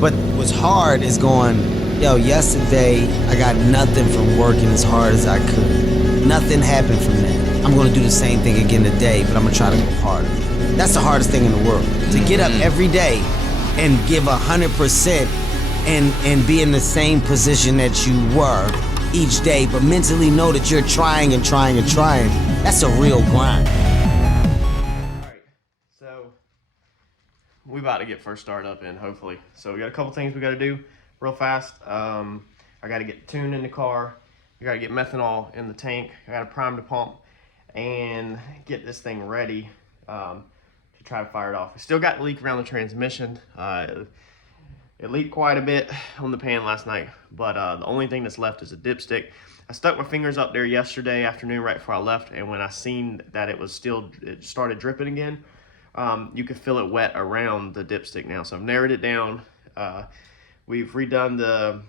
But what's hard is going, yo, yesterday I got nothing from working as hard as I could. Nothing happened from that. I'm gonna do the same thing again today, but I'm gonna try to go harder. That's the hardest thing in the world. To get up every day and give 100% and be in the same position that you were each day, but mentally know that you're trying and trying and trying. That's a real grind. Alright, so we about to get first start up in, hopefully. So we got a couple things we got to do real fast. I got to get the tune in the car. We got to get methanol in the tank. I got to prime the pump and get this thing ready to try to fire it off. We still got the leak around the transmission. It leaked quite a bit on the pan last night, but the only thing that's left is a dipstick. I stuck my fingers up there yesterday afternoon right before I left, and when I seen that it started dripping again, you could feel it wet around the dipstick now. So I've narrowed it down. We've redone the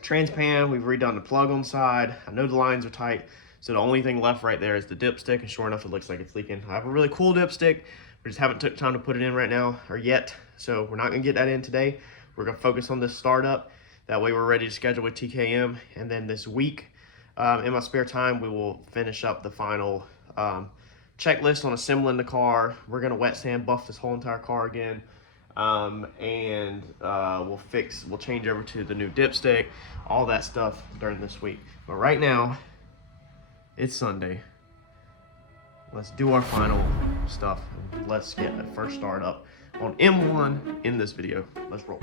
trans pan, we've redone the plug on the side. I know the lines are tight, so the only thing left right there is the dipstick, and sure enough, it looks like it's leaking. I have a really cool dipstick. We just haven't took time to put it in right now, or yet, so we're not gonna get that in today. We're gonna focus on this startup. That way we're ready to schedule with TKM, and then this week, in my spare time, we will finish up the final checklist on assembling the car. We're gonna wet sand buff this whole entire car again, and we'll change over to the new dipstick, all that stuff during this week. But right now, it's Sunday. Let's do our final stuff. Let's get a first start up on M1 in this video. Let's roll.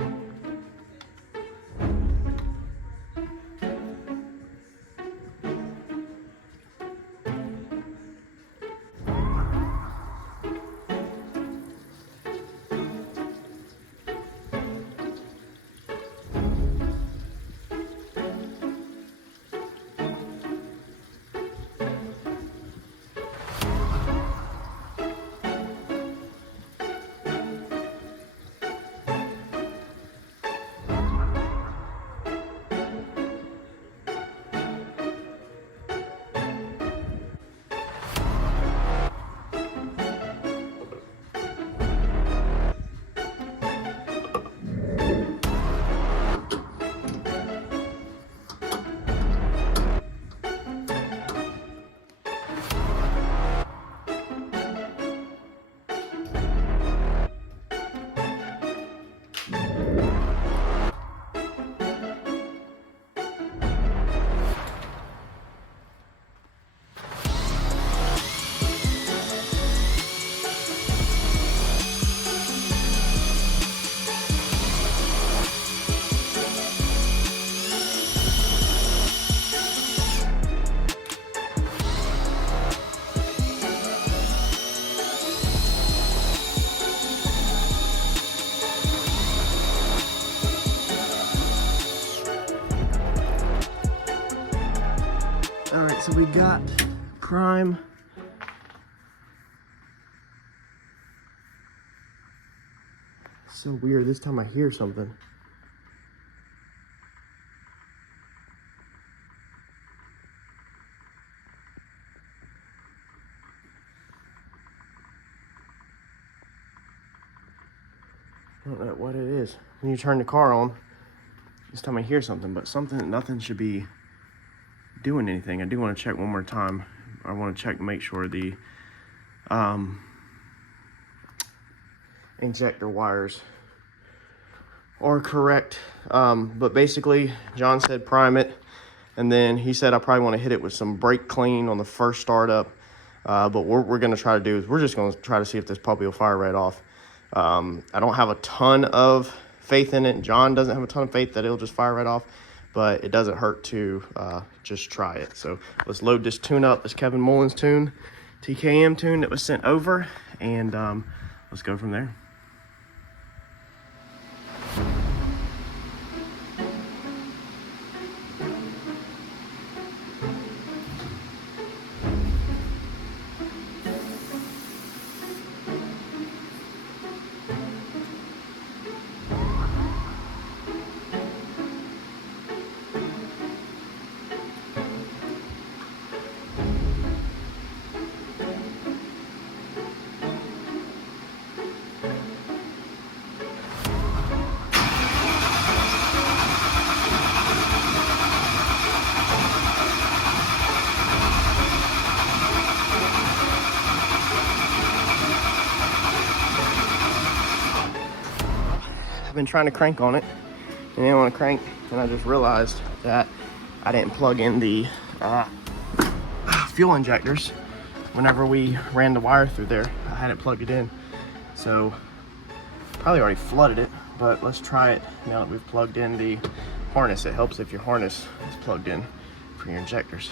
Alright, so we got prime. It's so weird, this time I hear something. I don't know what it is. When you turn the car on, this time I hear something, but nothing should be doing anything. I do want to check one more time. I want to check to make sure the injector wires are correct. But basically, John said prime it, and then he said I probably want to hit it with some brake clean on the first startup. But what we're going to try to do is we're just going to try to see if this puppy will fire right off. I don't have a ton of faith in it. John doesn't have a ton of faith that it'll just fire right off, but it doesn't hurt to just try it. So let's load this tune up, this Kevin Mullins tune, TKM tune that was sent over, and let's go from there. I've been trying to crank on it and I didn't want to crank, and I just realized that I didn't plug in the fuel injectors. Whenever we ran the wire through there, I hadn't plugged it in. So probably already flooded it, but let's try it now that we've plugged in the harness. It helps if your harness is plugged in for your injectors.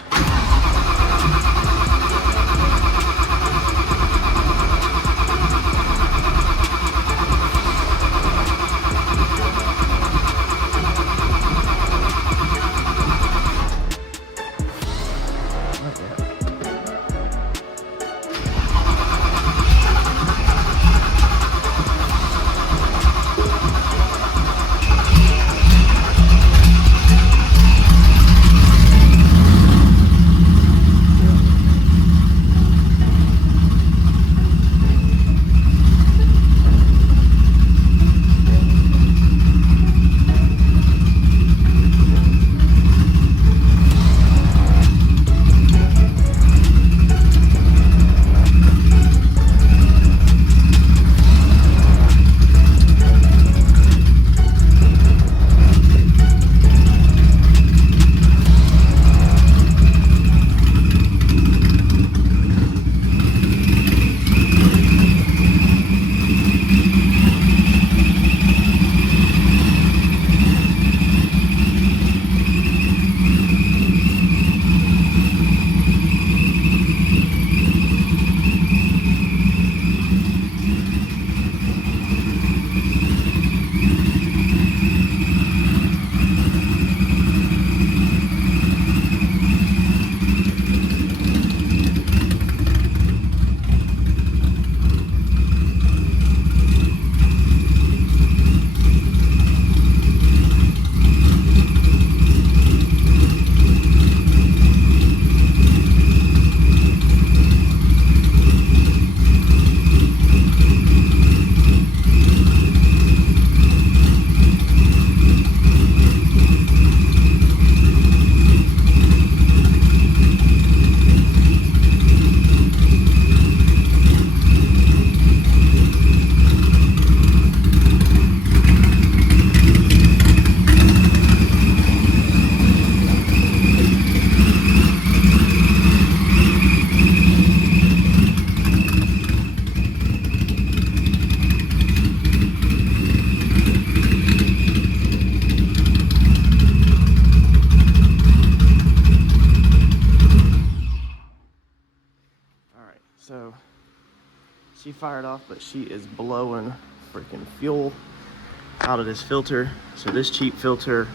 So she fired off, but she is blowing freaking fuel out of this filter. So this cheap filter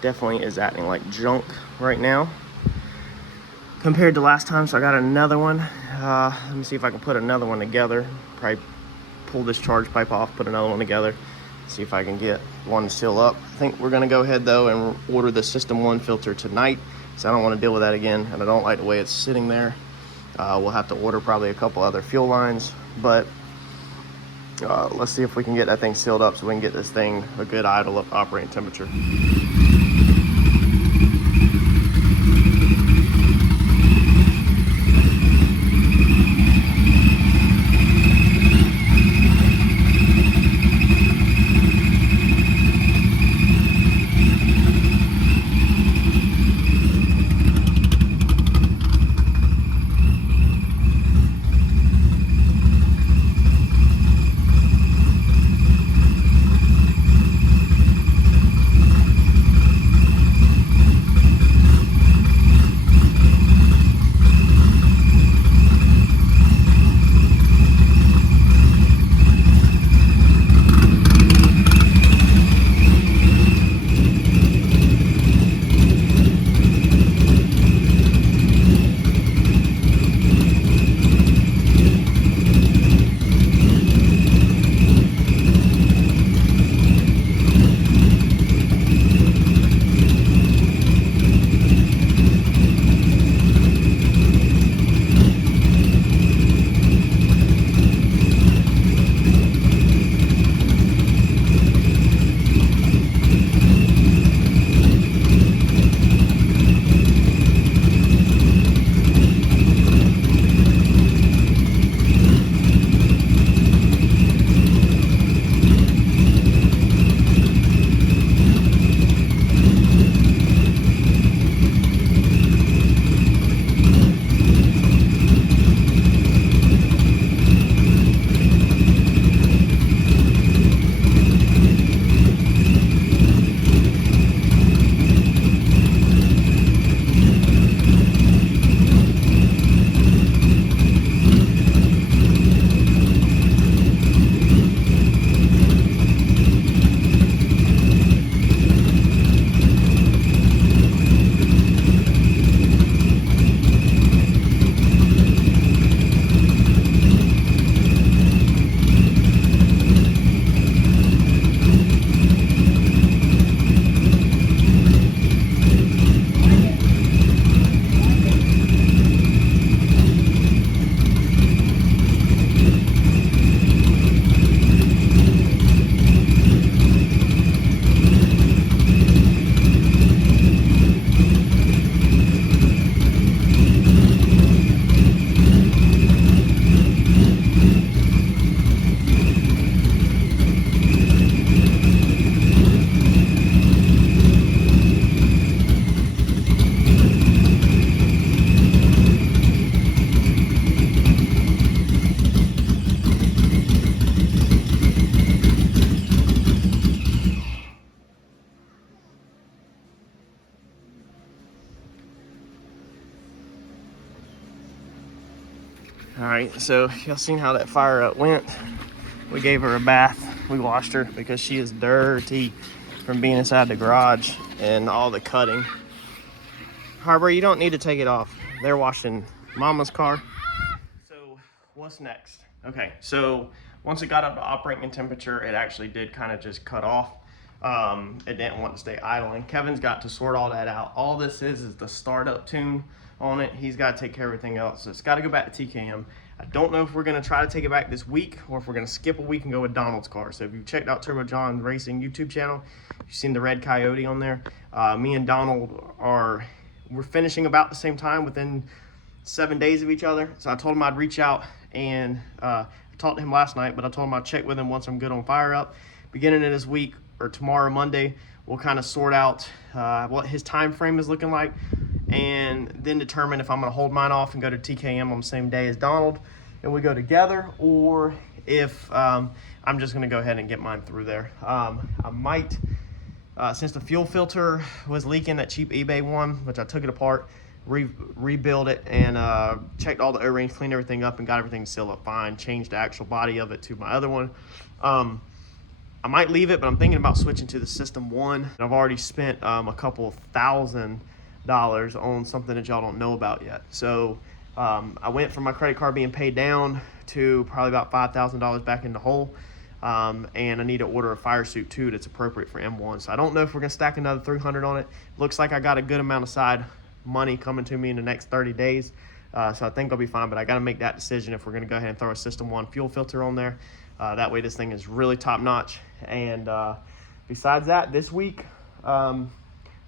definitely is acting like junk right now compared to last time. So I got another one. Let me see if I can put another one together. Probably pull this charge pipe off, put another one together, see if I can get one to seal up. I think we're gonna go ahead though and order the System 1 filter tonight, so I don't want to deal with that again, and I don't like the way it's sitting there. We'll have to order probably a couple other fuel lines, but let's see if we can get that thing sealed up so we can get this thing a good idle operating temperature. All right, so y'all seen how that fire up went? We gave her a bath. We washed her because she is dirty from being inside the garage and all the cutting. Harbor, you don't need to take it off. They're washing Mama's car. So what's next? Okay, so once it got up to operating temperature, it actually did kind of just cut off. It didn't want to stay idling. Kevin's got to sort all that out. All this is the startup tune on it. He's got to take care of everything else. So it's got to go back to TKM. I don't know if we're going to try to take it back this week or if we're going to skip a week and go with Donald's car. So if you've checked out Turbo John's Racing YouTube channel, you've seen the red Coyote on there. Me and Donald we're finishing about the same time, within 7 days of each other. So I told him I'd reach out, and I talked to him last night, but I told him I'd check with him once I'm good on fire up. Beginning of this week, or tomorrow, Monday, we'll kind of sort out what his time frame is looking like, and then determine if I'm going to hold mine off and go to TKM on the same day as Donald and we go together, or if I'm just going to go ahead and get mine through there. I might, since the fuel filter was leaking, that cheap eBay one, which I took it apart, rebuild it, and checked all the O-rings, cleaned everything up, and got everything sealed up fine, changed the actual body of it to my other one. I might leave it, but I'm thinking about switching to the System 1. I've already spent a couple $1,000 on something that y'all don't know about yet. So I went from my credit card being paid down to probably about $5,000 back in the hole. And I need to order a fire suit too that's appropriate for M1. So I don't know if we're gonna stack another $300 on it. Looks like I got a good amount of side money coming to me in the next 30 days. So I think I'll be fine, but I gotta make that decision if we're gonna go ahead and throw a System 1 fuel filter on there. That way this thing is really top notch. And besides that, this week,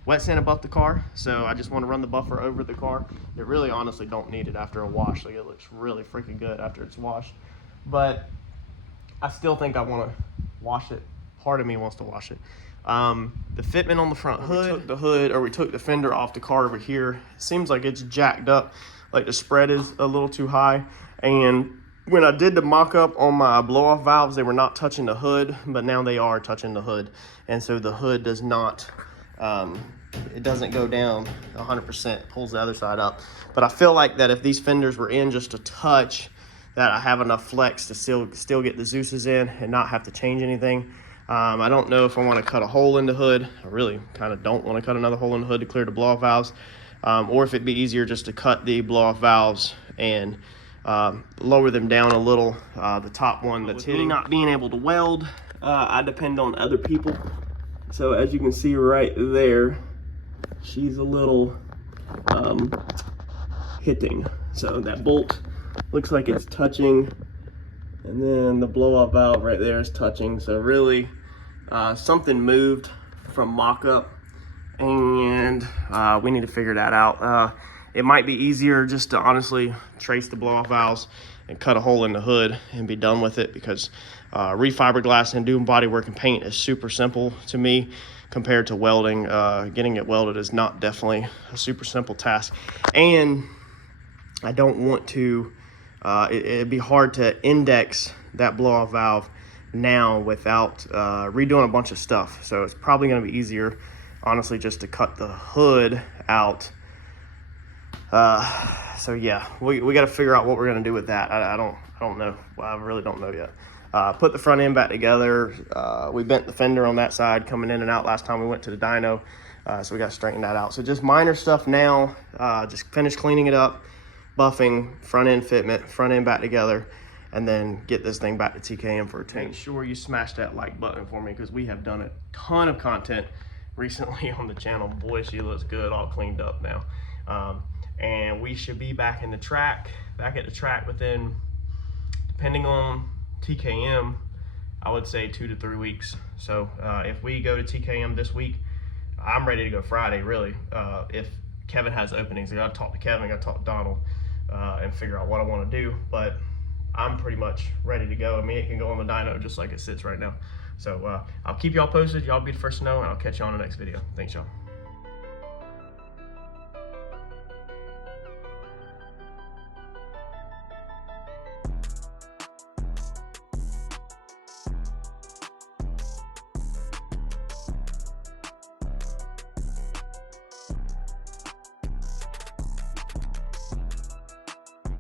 wet sand above the car. So I just want to run the buffer over the car. It really honestly don't need it after a wash. Like, it looks really freaking good after it's washed. But I still think I want to wash it. Part of me wants to wash it. The fitment on the front hood, we took the fender off the car over here. It seems like it's jacked up. Like the spread is a little too high. And when I did the mock-up on my blow-off valves, they were not touching the hood, but now they are touching the hood. And so the hood does not, it doesn't go down 100%, pulls the other side up. But I feel like that if these fenders were in just a touch, that I have enough flex to still get the Zeus's in and not have to change anything. I don't know if I want to cut a hole in the hood. I really kind of don't want to cut another hole in the hood to clear the blow-off valves. Or if it'd be easier just to cut the blow-off valves and lower them down a little. The top one that's hitting, not being able to weld, I depend on other people. So as you can see right there, she's a little hitting. So that bolt looks like it's touching, and then the blow-off valve right there is touching. So really something moved from mock-up, and we need to figure that out. It might be easier just to honestly trace the blow-off valves and cut a hole in the hood and be done with it, because refiberglass and doing body work and paint is super simple to me compared to welding. Getting it welded is not definitely a super simple task, and I don't want to, it'd be hard to index that blow-off valve now without redoing a bunch of stuff. So it's probably going to be easier, honestly, just to cut the hood out. So yeah, we got to figure out what we're going to do with that. I don't know. Well, I really don't know yet. Put the front end back together. We bent the fender on that side coming in and out last time we went to the dyno. So we got to straighten that out. So just minor stuff now. Just finish cleaning it up, buffing, front end fitment, front end back together, and then get this thing back to TKM for a tank. Make sure you smash that like button for me, because we have done a ton of content recently on the channel. Boy, she looks good, all cleaned up now. And we should be back at the track within, depending on TKM, I would say 2 to 3 weeks. So if we go to TKM this week, I'm ready to go Friday, really. If Kevin has openings, I gotta talk to Kevin, I gotta talk to Donald, and figure out what I want to do. But I'm pretty much ready to go. I mean, it can go on the dyno just like it sits right now. So I'll keep y'all posted. Y'all be the first to know, and I'll catch you on the next video. Thanks, y'all.